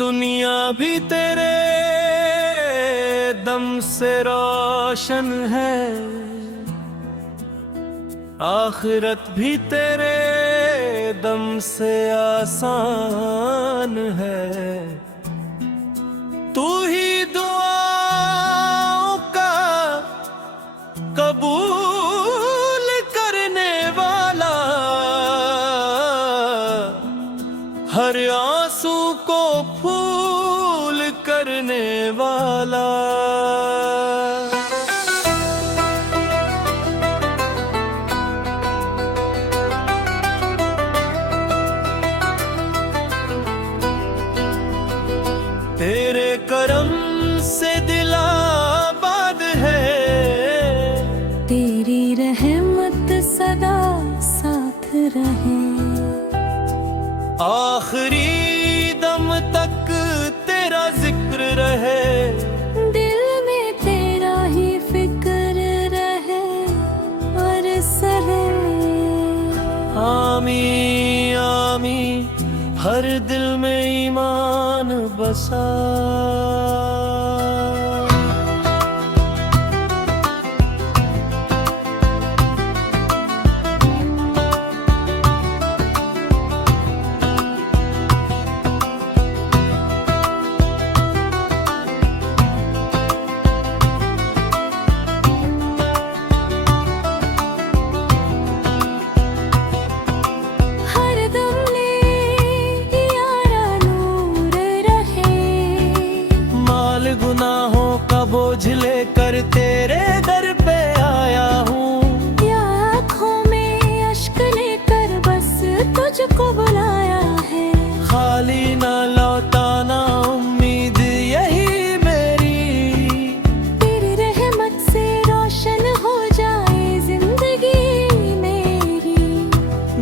दुनिया भी तेरे दम से रोशन है, आखिरत भी तेरे दम से आसान है। तू ही दुआओं का कबूल करने वाला, हर आंसू को फूल करने वाला। तेरे करम से दिल आबाद है, तेरी रहमत सदा साथ रहे। आखिरी दम तक तेरा जिक्र रहे, दिल में तेरा ही फिक्र रहे और सहे। आमीन आमीन, हर दिल में ईमान बसा। गुनाहों का बोझ लेकर तेरे दर पे आया हूँ, आँखों में अश्क लेकर बस तुझको बुलाया है। खाली ना लौटाना उम्मीद यही मेरी, तेरी रहमत से रोशन हो जाए जिंदगी मेरी।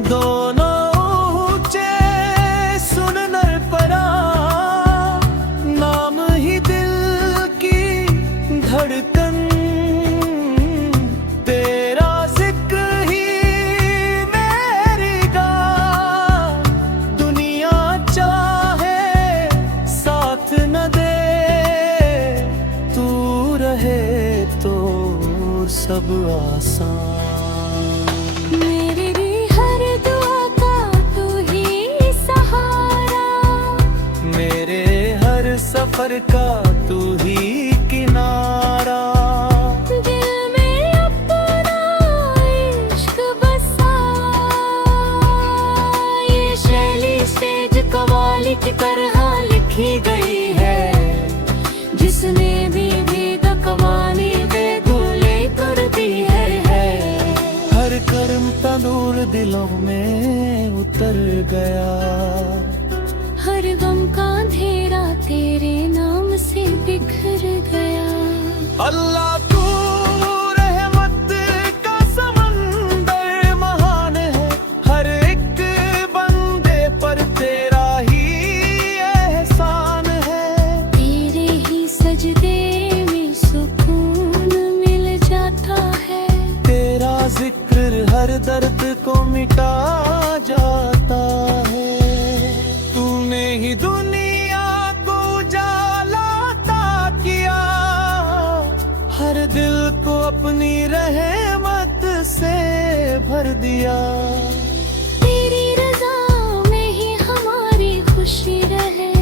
दोनों ऊंचे सुन नर परा, नाम ही धड़कन तेरा जिक्र ही मेरी गा। दुनिया चाहे साथ न दे, तू रहे तो सब आसान। मेरी हर दुआ का तू ही सहारा, मेरे हर सफर का तू ही किनारा। दिल में अपना इश्क बसा, ये शैली स्टेज कव्वाली की तरह लिखी गई है। जिसने भी कव्वाली बेगुले कर दी है। हर कर्म तंदूर दिलों में उतर गया, हर गम का अंधेरा तेरे नाम से बिखर गया। अल्लाह तू रहमत का समंदर महान है, हर एक बंदे पर तेरा ही एहसान है। तेरे ही सजदे में सुकून मिल जाता है, तेरा जिक्र हर दर्द को मिटा जाता है। तूने ही दुनिया को उजाला किया, हर दिल को अपनी रहमत से भर दिया। तेरी रज़ा में ही हमारी खुशी रहे,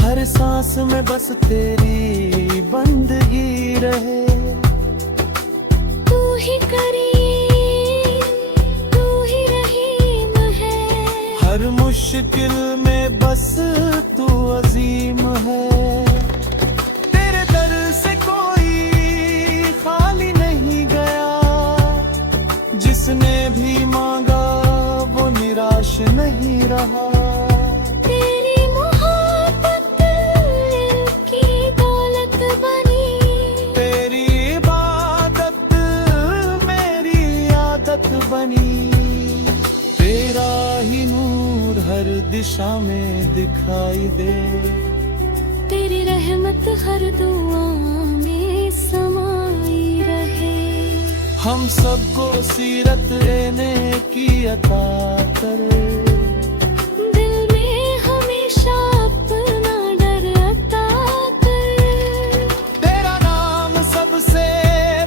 हर सांस में बस तेरी बंदगी रहे। तू ही करीम, तू ही रहीम है, हर मुश्किल में बस तू अजीम है। तेरे दर से कोई खाली नहीं गया, जिसने भी मांगा वो निराश नहीं रहा। तेरी मोहब्बत की दौलत बनी, तेरी इबादत मेरी आदत बनी। तेरा ही नूर हर दिल दिशा में दिखाई दे। तेरी रहमत हर दुआ में समाई रहे। हम सबको सीरत लेने की अता कर। दिल में हमेशा अपना डर अता कर। तेरा नाम सबसे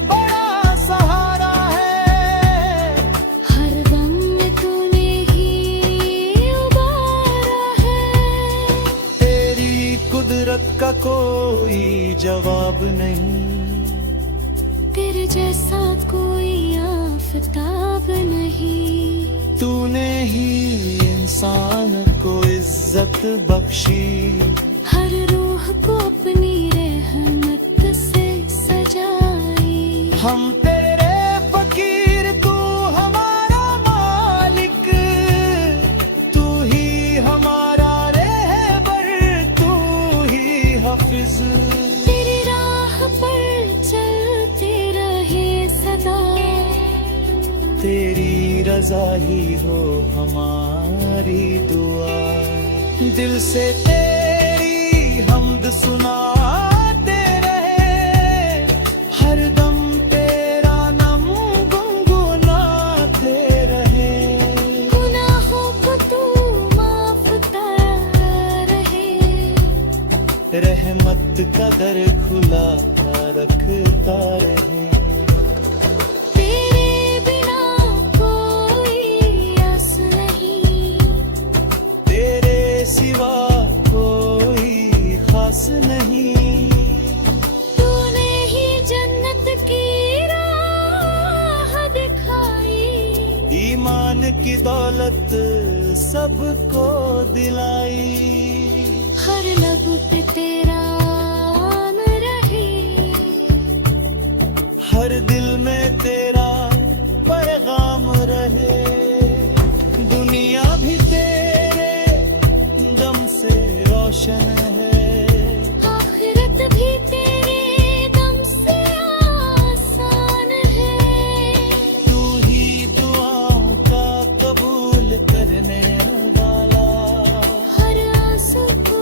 बड़ा सहारा है। हर दम में तूने ही उबारा है। तेरी कुदरत का कोई जवाब नहीं। तेरे जैसा कोई आफताब नहीं। तूने ही इंसान को इज्जत बख्शी। हर रूह को अपनी रहमत से सजाई। हम तेरे फकीर, तू हमारा मालिक। तू ही हमारा रहबर, तू ही हाफिज। तेरी राह पर चलते रहे सदा। तेरी रजा ही हो हमारी दुआ। दिल से तेरी हमद सुनाते रहे। हर दम तेरा नाम गुनगुनाते रहे। गुनाहों को तू माफ कर रहे। रहमत का दर खुला रखता रहे। तेरे बिना कोई आस नहीं। तेरे सिवा कोई खास नहीं। तूने ही जन्नत की राह दिखाई। ईमान की दौलत सबको दिलाई। हर लब पे तेरा नाम रहे। हर दिल में तेरा पैगाम रहे। दुनिया भी तेरे दम से रोशन है। आखिरत भी तेरे दम से आसान है। तू ही दुआओं का कबूल करने वाला। हर आंसू को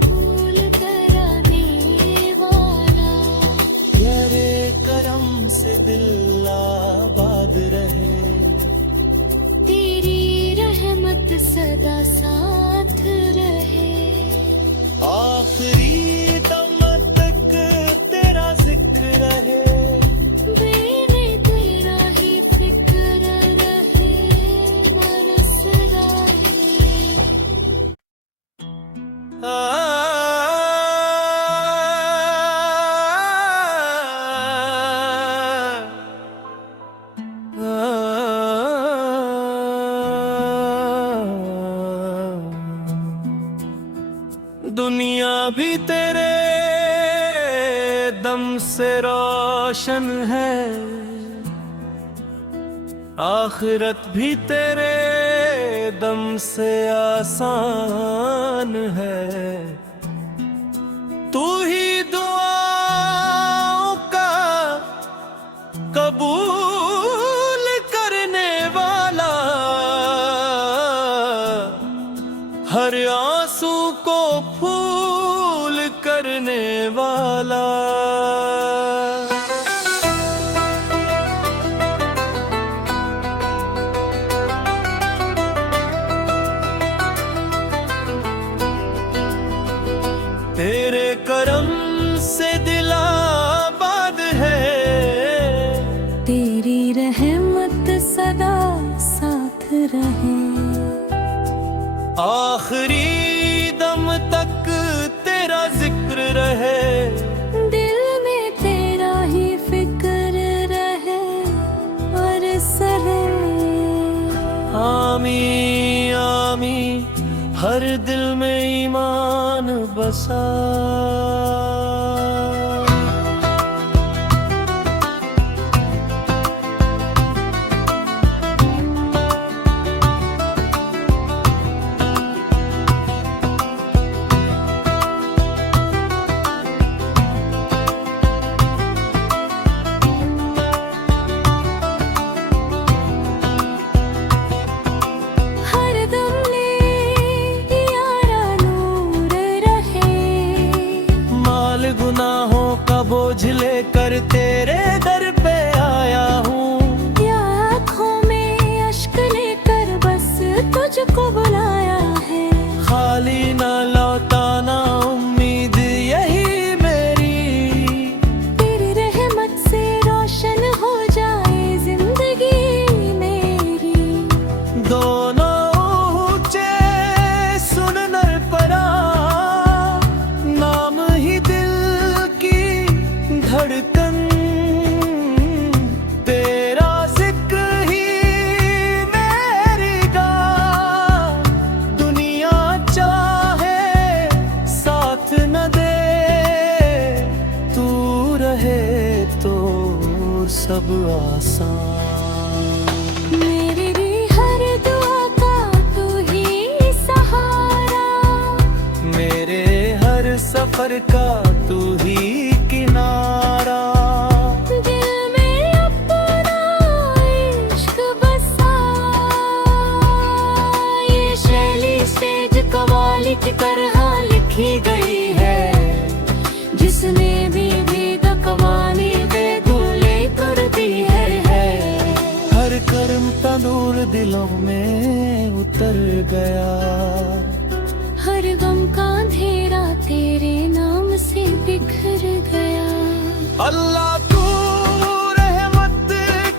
फूल कराने वाला। तेरे करम से दिल आबाद रहे। तेरी रहमत सदा साथ रहे। आखिरी दम तक तेरा जिक्र रहे। मैंने तेरा ही फिक्र रहे। बरस रहे। दुनिया भी तेरे दम से रोशन है। आखिरत भी तेरे दम से आसान है। तू ही दुआओं का कबूल करने वाला। हर आंसू को फूल करने वाला। तेरे करम से दिल आबाद है। तेरी रहमत सदा साथ रहे। आखिरी दम तक तेरा जिक्र रहे। दिल में तेरा ही फिक्र रहे। और सहे। आमी आमी हर दिल में ईमान बसा। हर दम ले सब आसान। मेरी हर दुआ का तू ही सहारा, मेरे हर सफर का तू ही किनारा। दिल में अपना इश्क बसा, ये शैली स्टेज कव्वाली की तरह लिखी गई है। जिसने भी कव्वाली बेगुले कर दी है। हर कर्म तंदूर दिलों में उतर गया, हर गम का अंधेरा तेरे नाम से बिखर गया। अल्लाह तू रहमत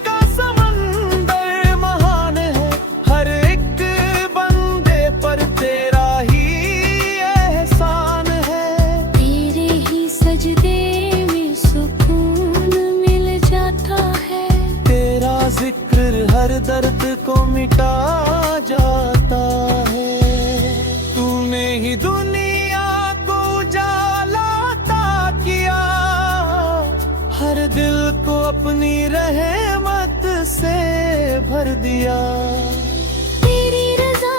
का समंदर महान है, हर एक बंदे पर तेरा ही एहसान है। तेरे ही सजदे में सुकून मिल जाता है, तेरा जिक्र हर दर्द को मिटा जाता है। तूने ही दुनिया को उजाला अता किया, हर दिल को अपनी रहमत से भर दिया। तेरी रज़ा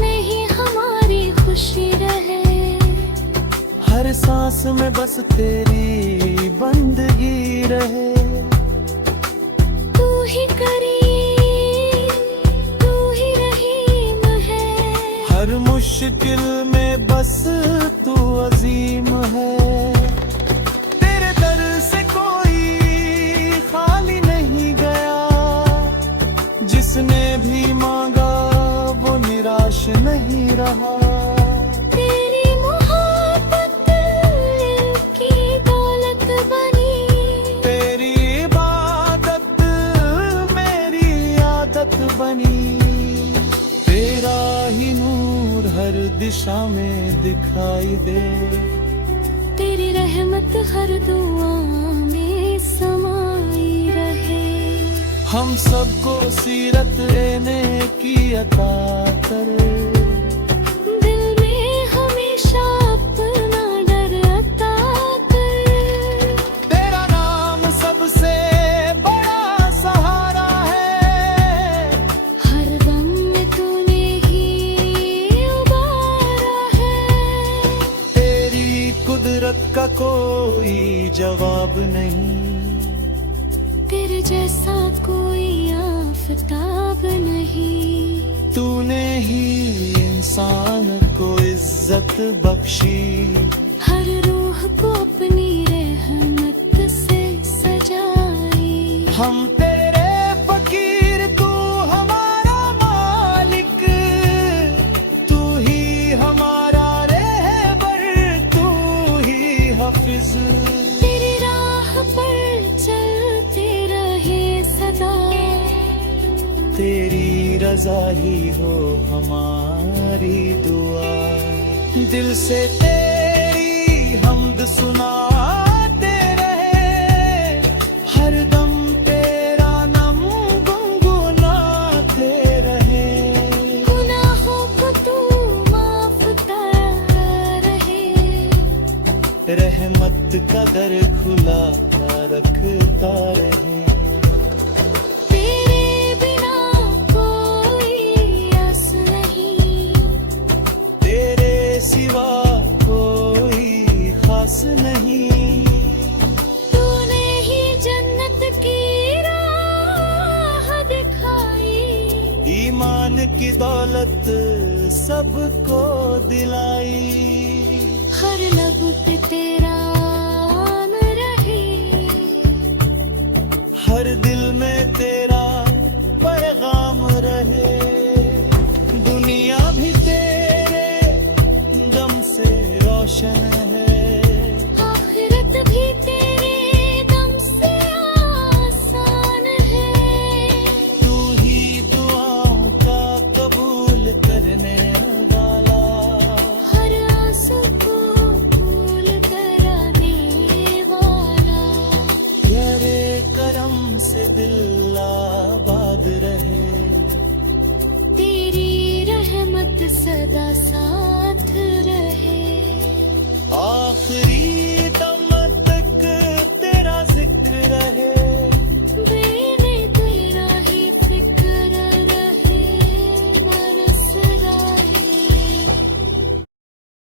में ही हमारी खुशी रहे, हर सांस में बस तेरी बंदगी रहे। तू ही करीम, तू ही रहीम है, हर मुश्किल में बस तू अजीम है। तेरे दर से कोई खाली नहीं गया, जिसने भी मांगा वो निराश नहीं रहा। तेरी मोहब्बत की दौलत बनी, तेरी इबादत मेरी आदत बनी। तेरा ही नूर हर दिशा में दिखाई दे, तेरी रहमत हर दुआ में समाई रहे। हम सबको सीरत लेने की अता कर, दिल में हमेशा अपना डर अता कर। तेरा नाम सबसे बड़ा सहारा है, हर गम में तूने ही उबारा है। तेरी कुदरत का कोई जवाब नहीं, तेरे जैसा कोई आफताब नहीं। तूने ही इंसान को इज्जत बख्शी, हर रूह को अपनी रहमत से सजाई। हम तेरे फकीर तू हमारा मालिक, तू ही हमारा रहबर, तू ही हाफिज। तेरी राह पर चलते रहे सदा, तेरी रजा ही हो हमारी दुआ। दिल से तेरी हमद सुनाते रहे, हर दम तेरा नाम गुनगुनाते रहे। गुनाहों को तू माफ कर रहे, रहमत का दर खुला रखता रहे। तेरे बिना कोई आस नहीं, तेरे सिवा कोई खास नहीं। तूने ही जन्नत की राह दिखाई, ईमान की दौलत सबको दिलाई। हर लब पे तेरा नाम रहे, हर दिल में तेरा पैगाम रहे। दुनिया भी तेरे दम से रोशन है, आखिरत भी तेरे दम से आसान है। तू ही दुआओं का कबूल करने वाला, हर आंसू को भूल कराने वाला। तेरे करम से दिल आबाद रहे। तेरी रहमत सदा साथ रहे। आखिरी